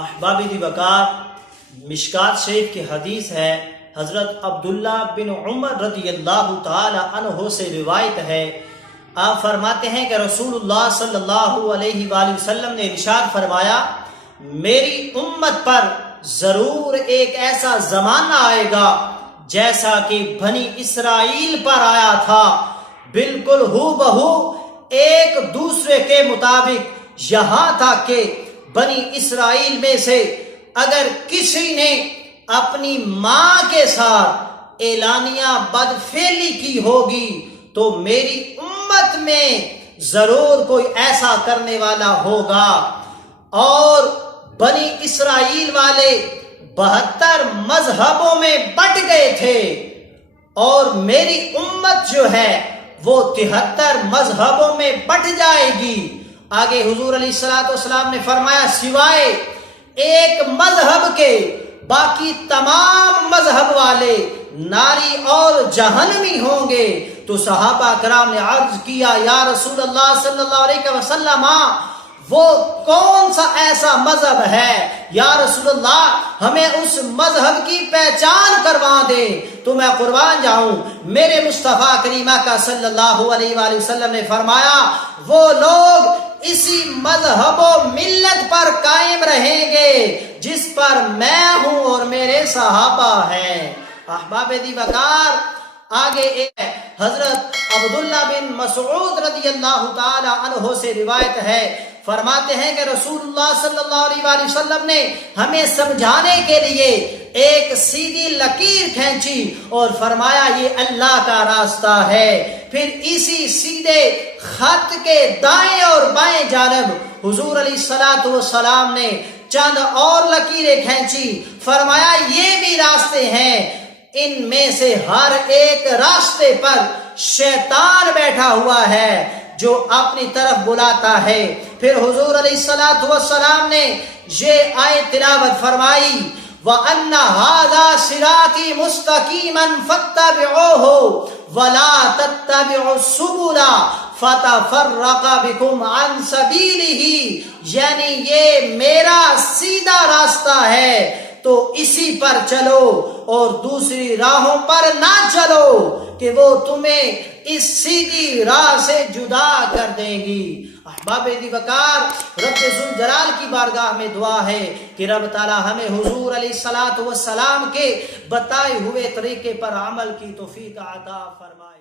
احباب دی وقار مشکات شریف کی حدیث ہے، حضرت عبداللہ بن عمر رضی اللہ تعالی عنہ سے روایت ہے۔ آپ فرماتے ہیں کہ رسول اللہ صلی اللہ علیہ وآلہ وسلم نے ارشاد فرمایا، میری امت پر ضرور ایک ایسا زمانہ آئے گا جیسا کہ بنی اسرائیل پر آیا تھا، بالکل ہو بہو ایک دوسرے کے مطابق، یہاں تک کہ بنی اسرائیل میں سے اگر کسی نے اپنی ماں کے ساتھ اعلانیہ بدفعلی کی ہوگی تو میری امت میں ضرور کوئی ایسا کرنے والا ہوگا۔ اور بنی اسرائیل والے 72 مذہبوں میں بٹ گئے تھے، اور میری امت جو ہے وہ 73 مذہبوں میں بٹ جائے گی۔ آگے حضور علیہ السلام نے فرمایا، سوائے ایک مذہب کے باقی تمام مذہب والے ناری اور جہنمی ہوں گے۔ تو صحابہ کرام نے عرض کیا، یا رسول اللہ صلی اللہ علیہ وسلم، وہ کون سا ایسا مذہب ہے؟ یا رسول اللہ ہمیں اس مذہب کی پہچان کروا دے تو میں قربان جاؤں۔ میرے مصطفیٰ کریمہ کا صلی اللہ علیہ وآلہ وسلم نے فرمایا، وہ لوگ اسی مذہب و ملت پر قائم رہیں گے جس پر میں ہوں اور میرے صحابہ ہیں۔ احباب دی وقار، آگے ایک حضرت عبداللہ بن مسعود رضی اللہ تعالی عنہ سے روایت ہے، فرماتے ہیں کہ رسول اللہ صلی اللہ علیہ وآلہ وسلم نے ہمیں سمجھانے کے لیے ایک سیدھی لکیر کھینچی اور فرمایا، یہ اللہ کا راستہ ہے۔ پھر اسی سیدھے خط کے دائیں اور بائیں جانب حضور علیہ السلام نے چند اور لکیریں کھینچی، فرمایا یہ بھی راستے ہیں، ان میں سے ہر ایک راستے پر شیطان بیٹھا ہوا ہے جو اپنی طرف بلاتا ہے۔ پھر حضور علیہ السلام نے یہ آیت تلاوت فرمائی، وَأَنَّ هَذَا صِرَاطِي مُسْتَقِيمًا فَاتَّبِعُوهُ وَلَا تَتَّبِعُوا السُّبُلَ فَتَفَرَّقَ بِكُمْ عَنْ سَبِيلِهِ، یعنی یہ میرا سیدھا راستہ ہے تو اسی پر چلو اور دوسری راہوں پر نہ چلو کہ وہ تمہیں اس سیدھی راہ سے جدا کر دیں گی۔ احباب دی وقار، رب ذوالجلال کی بارگاہ میں دعا ہے کہ رب تعالی ہمیں حضور علیہ السلام کے بتائے ہوئے طریقے پر عمل کی توفیق عطا فرمائے۔